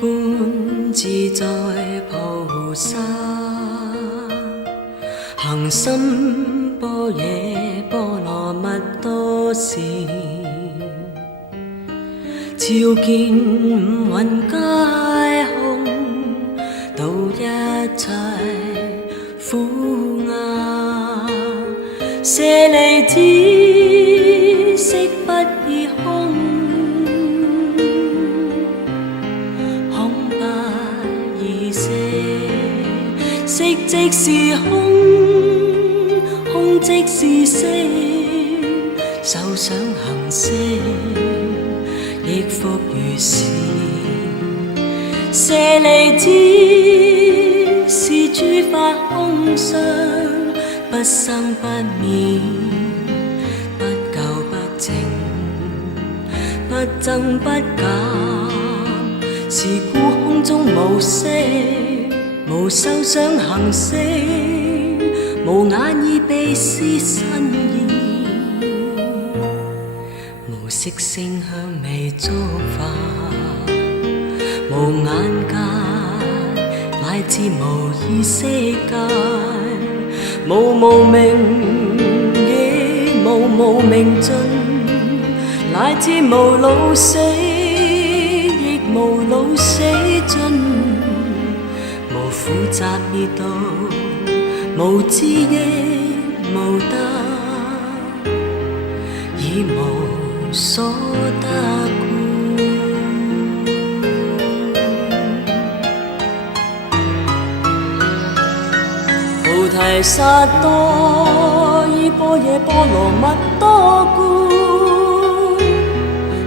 觀自在菩薩，行深般若波羅蜜多時，照見五蘊皆空，度一切苦厄。舍利子，色不異空，空不異色，色即是空，空即是色，受想行識亦復如是。舍利子，是諸法空相，不生不滅，不垢不淨，不增不減。是故空中無色，無受想行識，無眼耳鼻舌身意，無色聲香味觸法，無眼界，乃至無意識界，無無明亦無無明盡，乃至無老死亦無老死盡，無苦集滅道，無智亦無得，以無所得故。菩提薩埵依般若波羅蜜多故，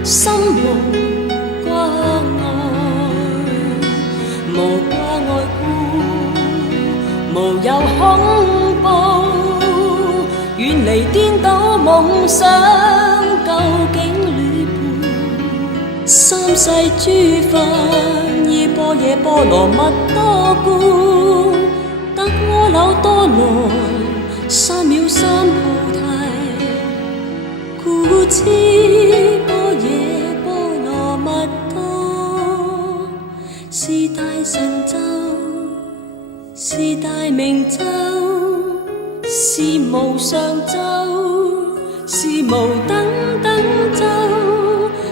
心無掛礙，無掛礙故，無有恐怖，遠離顛倒夢想，究竟涅槃。三世諸法依般若波羅蜜多故，得阿耨多羅三藐三菩提，故知般若波羅蜜多是大神咒，是大明咒，是無上咒，是無等等咒，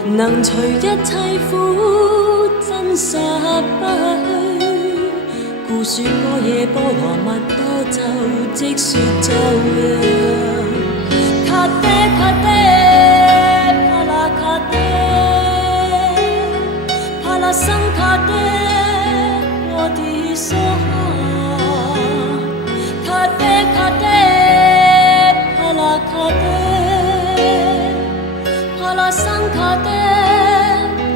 能除一切苦，真實不虛。故說般若波羅蜜多咒，即說咒曰：卡爹卡爹，帕拉卡爹，帕拉僧卡爹，我的娑哈。卡爹卡爹，帕拉卡爹，帕拉僧卡爹，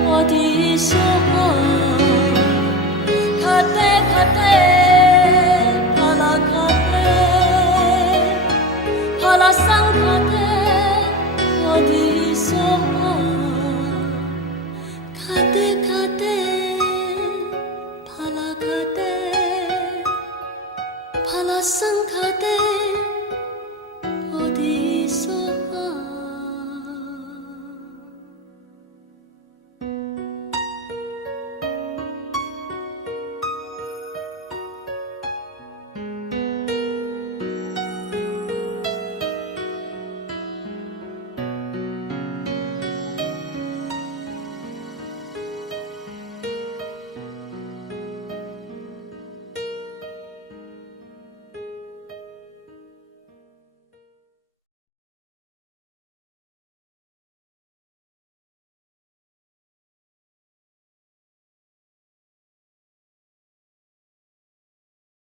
我的娑哈。卡爹卡爹，帕拉卡爹，帕拉僧卡爹，我的娑哈。卡爹卡爹，帕拉卡爹，帕拉僧